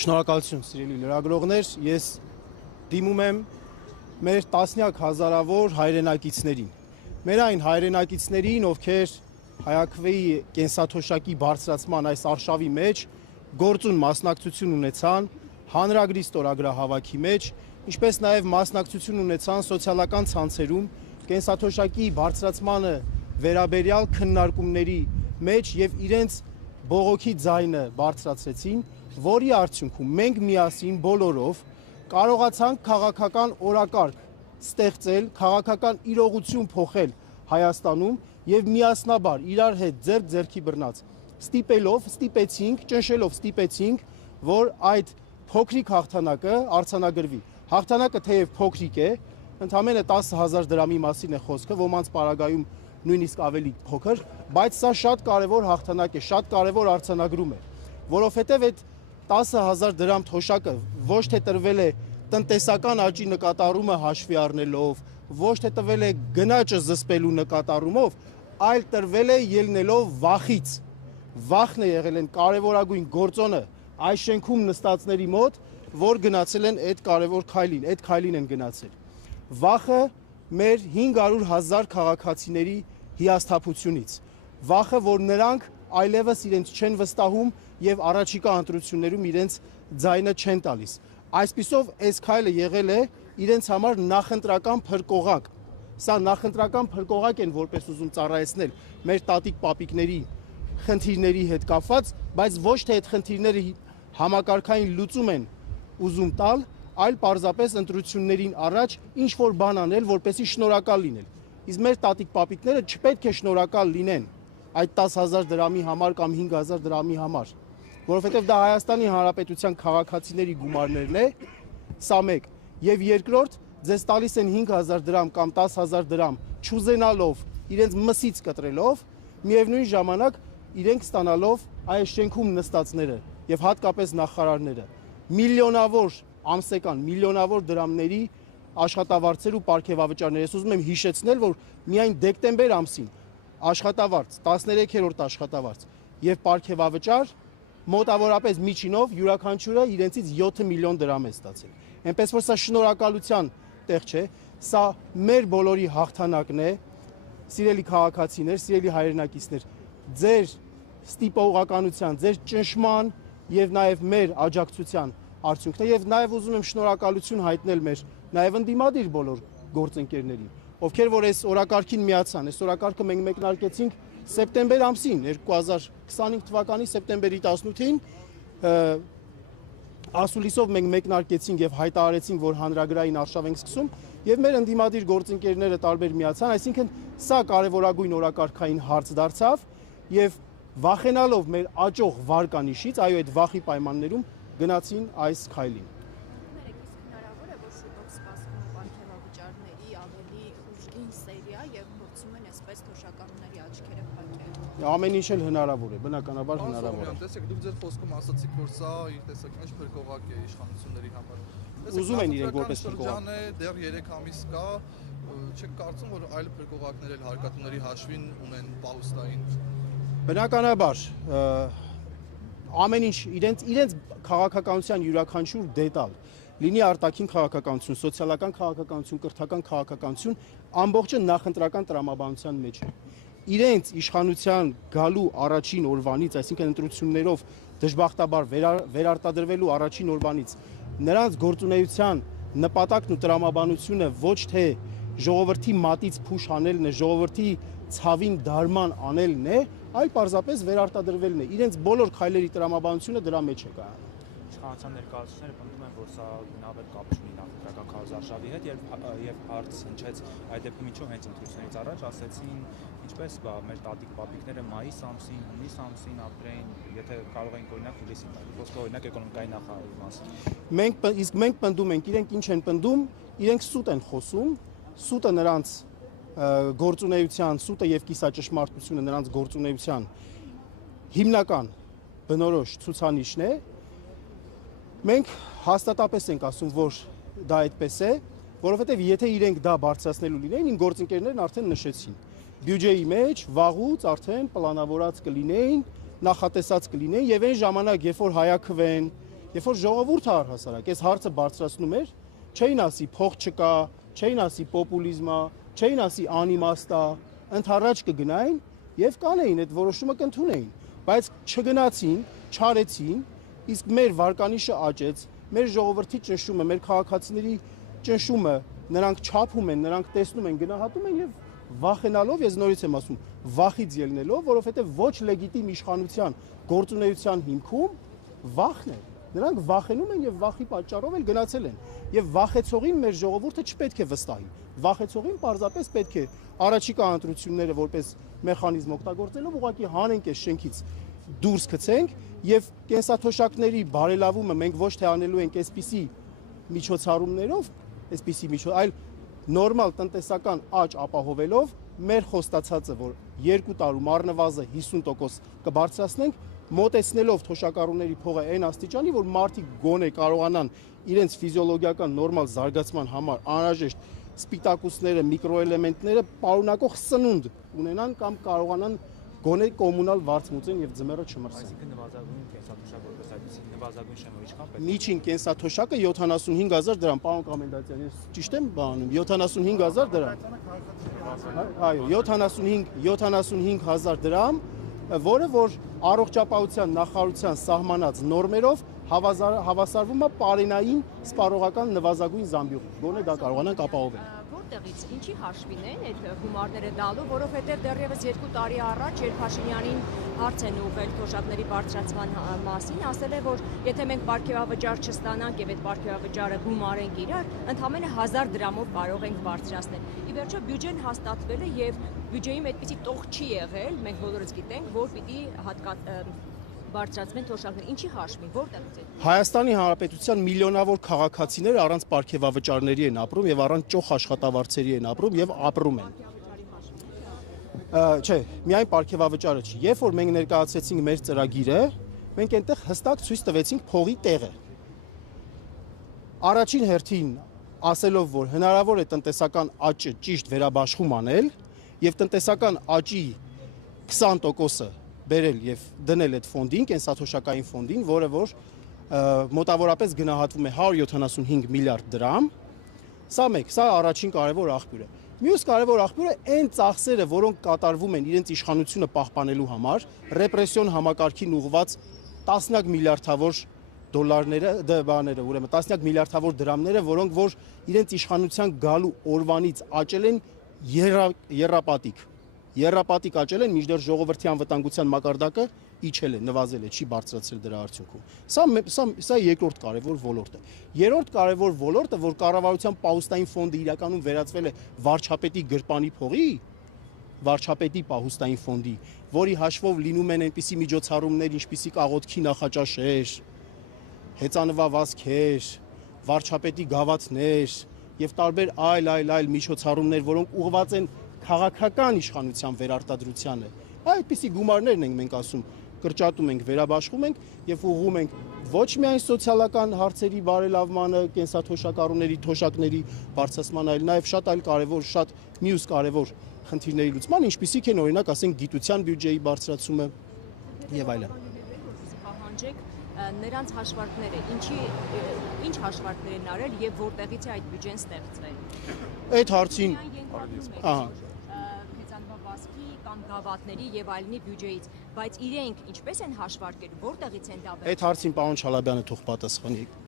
Շնորհակալություն, սիրելի լրագրողներ, ես դիմում եմ մեր տասնյակ հազարավոր հայրենակիցներին։ Մեր այն հայրենակիցներին, ովքեր հայաքվեի կենսաթոշակի բարձրացման այս արշավի մեջ գործուն մասնակցություն ունեցան հանրագրի ստորագրահավաքի մեջ, ինչպես նաև մասնակցություն ունեցան սոցիալական ցանցերում կենսաթոշակի բարձրացմանը վերաբերյալ քննարկումների մեջ եւ իրենց բողոքի ձայնը բարձրացրեցին, որի արդյունքում մենք միասին բոլորով կարողացանք քաղաքական օրակարգ ստեղծել, քաղաքական իրողություն փոխել Հայաստանում եւ միասնաբար իրար հետ ձեռք ձեռքի բռնած ստիպեցինք, որ այդ փոքրիկ հաղթանակը արձանագրվի։ Հաղթանակը թեև փոքրիկ է, ընդամենը 10,000 դրամի մասին է խոսքը, ոմանց պարագայում նույնիսկ ավելի փոքր, բայց սա շատ կարևոր հաղթանակ է, շատ կարևոր արձանագրում է, որովհետեւ այդ 10,000 դրամ թոշակը ոչ թե տրվել է տնտեսական աճի նկատառումը հաշվի առնելով, ոչ թե տրվել է գնաճը զսպելու նկատառումով, այլ տրվել է ելնելով վախից։ Վախն է եղել են կարևորագույն գործոնը այս շենքում նստածների մոտ, որ գնացել են այդ կարևոր քայլին, այդ քայլին են գնացել։ Վախը մեր 500,000 քաղաքացիների հիասթափությունից, վախը, որ նրանք այլևս իրենց չեն վստահում եւ առաջիկա ընտրություններում իրենց ձայնը չեն տալիս։ Այսպիսով այս քայլը եղել է իրենց համար նախընտրական փրկողակ։ Սա նախընտրական փրկողակ են որպես ուզում ծառայեցնել մեր տատիկ-պապիկների խնդիրների հետ կապված, բայց ոչ թե այդ խնդիրները համակարգային լուծում են ուզում տալ, այլ պարզապես ընտրություններին առաջ ինչ որ բան անել, որպեսզի շնորհակալ լինել։ Իսկ մեր տատիկ-պապիկները չպետք է շնորհակալ լինեն այդ 10,000 դրամի համար կամ 5,000 դրամի համար, որովհետև դա Հայաստանի Հանրապետության քաղաքացիների գումարներն է, սա մեկ, եւ երկրորդ, ձեզ տալիս են 5,000 դրամ կամ 10,000 դրամ չուզենալով, իրենց մսից կտրելով, միևնույն ժամանակ իրենք ստանալով այս շենքում նստածները եւ հատկապես նախարարները միլիոնավոր ամսական, միլիոնավոր դրամների աշխատավարձեր ու պարգևավճարներ։ Ես ուզում եմ հիշեցնել, որ միայն դեկտեմբեր ամսին աշխատավարձ, 13-րդ աշխատավարձ եւ պարգևավճար մոտավորապես միջինով յուրաքանչյուրը իրենցից 7 միլիոն դրամ է ստացել։ Այնպես որ սա շնորհակալության տեղ չէ, սա մեր բոլորի հաղթանակն է, սիրելի քաղաքացիներ, սիրելի հայրենակիցներ, ձեր ստիպողականության, ձեր ճնշման եւ նաեւ մեր աջակցության արդյունքն է եւ նաեւ ուզում եմ շնորհակալություն հայտնել մեր նաեւ ընդդիմադիր բոլոր գործընկերներին, ովքեր որ այս օրակարգին միացան։ Այս օրակարգը մենք մեկնարկեցինք սեպտեմբեր ամսին 2025 թվականի սեպտեմբերի 18-ին ասուլիսով մենք մեկնարկեցինք եւ հայտարարեցինք, որ հանրագրային արշավ ենք սկսում եւ մեր ընդդիմադիր գործընկերները տարբեր միացան, այսինքն սա կարևորագույն օրակարգային հարց դարձավ եւ վախենալով մեր աճող վարկանիշից, այո, այդ վախի պայմաններում գնացին այս քայլին։ Հնարավոր է, որ շուտով սպասվում է պարգևավճարների ավելի ուժգին սերիա եւ փորձում են այսպես թոշակառուների աչքերը փակել։ Ամեն ինչ էլ հնարավոր է, բնականաբար հնարավոր է։ Տեսեք, դուք ձեր խոսքում ասացիք, որ սա իր տեսակ ինչ փրկողակ է իշխանությունների համար։ Ուզում են իրենք որպես փրկողակ։ Դեռ 3 ամիս կա, չեք կարծում, որ այլ փրկողակներ էլ հարկատուների հաշվին ունեն պահուստային։ Բնականաբար ամեն ինչ իրենց քաղաքականության յուրաքանչյուր դետալ, լինի արտաքին քաղաքականություն, սոցիալական քաղաքականություն, կրթական քաղաքականություն, ամբողջը նախընտրական տրամաբանության մեջ է։ Իրենց իշխանության գալու առաջին օրվանից, այսինքն ընտրություններով դժբախտաբար վերարտադրվելու առաջին օրվանից, նրանց գործունեության նպատակն ու տրամաբանությունը ոչ թե ժողովրդի մատից փուշ անելն է, ժողովրդի ցավին դարման անելն է, այլ պարզապես վերարտադրվելն է։ Իրենց բոլոր քայլերի տրամաբանությունը դրա մեջ է կայանում։ Իշխանության ներկայացուցիչները պնդում են, որ սա նավեր կապ չունի նախընտրական քարոզարշավի հետ եւ հարց հնչեց այդ դեպքում ինչու հենց ընտրությունից առաջ ասեցին ինչպես մեր տատիկ-պապիկները մայիս ամսին, հունիս ամսին ապրեին, եթե կարող են օրինակ հուլիսին տալ, ոսկե օրինակ էկոնոմիկայի նախարարի մասին։ Մենք պնդում ենք, իրենք ինչ են պնդում, իրենք սուտ են խոսում, սուտը նրանց գործունեության, սուտը եւ կիսաճշմարտությունը նրանց գործունեության հիմնական բնորոշ ցուցանիշն է։ Մենք հաստատապես ենք ասում, որ դա այդպես է, որովհետեւ եթե իրենք դա բարձրացնելու լինեին, իմ գործընկերներն արդեն նշեցին։ Բյուջեի մեջ վաղուց արդեն պլանավորած կլինեին, նախատեսած կլինեին եւ այն ժամանակ, երբ որ հայաքվեն, Երբ որ ժողովուրդը առհասարակ այս հարցը բարձրացնում էր, չէին ասի փող չկա, չէին ասի պոպուլիզմ է, չէին ասի անիմաստ է, ընդառաջ կգնային եւ կանեին այդ որոշումը կընդունեին, բայց չգնացին, չարեցին, իսկ մեր վարկանիշը աճեց, մեր ժողովրդի ճնշումը, մեր քաղաքացիների ճնշումը նրանք չափում են, նրանք տեսնում են, գնահատում են եւ վախենալով, ես նորից եմ ասում, վախից ելնելով, որովհետեւ ոչ լեգիտիմ իշխանության գործունեության հիմքում վախն է։ Նրանք վախենում են եւ վախի պատճառով էլ գնացել են։ Եվ վախեցողին մեր ժողովուրդը չպետք է վստահի։ Վախեցողին պարզապես պետք է առաջիկա ընտրությունները որպես մեխանիզմ օգտագործելով ուղղակի հանենք այս շենքից դուրս գցենք եւ կենսաթոշակների բարելավումը մենք ոչ թե անելու ենք այսպիսի միջոցառումներով, այլ նորմալ տնտեսական աճ ապահովելով մեր խոստացածը, որ 2 տարում առնվազն 50% կբարձրացնենք, մոտեցնելով թոշակառուների փողը այն աստիճանի, որ մարդիկ գոնե կարողանան իրենց ֆիզիոլոգիական նորմալ զարգացման համար անհրաժեշտ սպիտակուցները, միկրոէլեմենտները պարունակող սնունդ ունենան կամ կարողանան գոնե կոմունալ վարձմուծեն եւ ձմեռը չմրսեն։ Այսինքն նվազագույն կենսաթոշակ որպես այդպեսի նվազագույն շեմը ինչքան պետք է։ Միջին կենսաթոշակը 75000 դրամ, պարոն Կոմենդացյան, ես ճիշտ եմ բանում, 75000 դրամ։ Այո, 75000 դրամ, որը որ առողջապահության նախարարության սահմանած նորմերով հավասարվում է պարենային սպառողական նվազագույն զամբյուղ։ Գոնե դա կարողանանք ապահովել։ Որտեղից ինչի հաշվին են այդ գումարները տալու, որովհետև դեռևս 2 տարի առաջ, երբ Փաշինյանին հարց են ուղղել թոշակների բարձրացման մասին, ասել է, որ եթե մենք պարգևավճար չստանանք եւ այդ պարգևավճարը գումարենք իրար, ընդամենը 1000 դրամով կարող ենք բարձրացնել։ Ի վերջո բյուջեն հաստատվել է եւ բյուջեում այդպիսի տող չի եղել, մենք բոլորս գիտենք, որ պիտի բարձրացվեն թոշակները, ինչի հաշվին, որտեղից է։ Հայաստանի Հանրապետության միլիոնավոր քաղաքացիներ առանց պարգևավճարների են ապրում եւ առանց ճոխ աշխատավարձերի են ապրում եւ ապրում են։ Չէ, միայն պարգևավճարը չի։ Երբ որ մենք ներկայացրեցինք մեր ծրագիրը, մենք այնտեղ հստակ ցույց տվեցինք փողի տեղը։ Առաջին հերթին ասելով, որ հնարավոր է տնտեսական աճը ճիշտ վերաբաշխում անել եւ տնտեսական աճի 20%-ը բերել եւ դնել այդ ֆոնդին, կենսաթոշակային ֆոնդին, որը որ մոտավորապես գնահատվում է 175 միլիարդ դրամ։ Սա առաջին կարևոր աղբյուրը։ Մյուս կարևոր աղբյուրը այն ծախսերը, որոնք կատարվում են իրենց իշխանությունը պահպանելու համար, ռեպրեսիոն համակարգին ուղղված տասնյակ միլիարդավոր դոլարները, ուրեմն տասնյակ միլիարդավոր դրամները, որոնք որ իրենց իշխանության գալու օրվանից աճել են Երրապատիկ աճել են, մինչդեռ ժողովրդի անվտանգության մակարդակը իջել է, նվազել է, չի բարձրացել դրա արդյունքում։ Սա երկրորդ կարևոր ոլորտը։ Երրորդ կարևոր ոլորտը, որ կառավարության պահուստային ֆոնդը իրականում վերածվել է վարչապետի գրպանի փողի, վարչապետի պահուստային ֆոնդի, որի հաշվով լինում են այնպիսի միջոցառումներ, ինչպիսիք աղոթքի նախաճաշեր, հեծանվավազքեր, վարչապետի գավաթներ եւ տարբեր այլ միջոցառումներ, որոնք ուղղված են քաղաքական իշխանության վերարտադրությանը։ Այդպիսի գումարներն ենք մենք ասում, կրճատում ենք, վերաբաշխում ենք եւ ուղղում ենք ոչ միայն սոցիալական հարցերի բարելավմանը, կենսաթոշակառուների թոշակների բարձրացմանը, այլ նաեւ շատ այլ կարևոր, շատ մյուս կարևոր խնդիրների լուծման, ինչպիսիք են օրինակ, ասենք, գիտության բյուջեի բարձրացումը եւ այլն։ Պահանջեք նրանց հաշվարկները, ինչ հաշվարկներ են արել եւ որտեղից է այդ բյուջեն ստեղծվել։ Այդ հարցին, հեծանվավազքի կամ գավաթների եւ այլնի բյուջեից, բայց իրենք ինչպես են հաշվարկել, որտեղից են դա բերել։ այդ հարցին պարոն Չալաբյանը թող պատասխանի։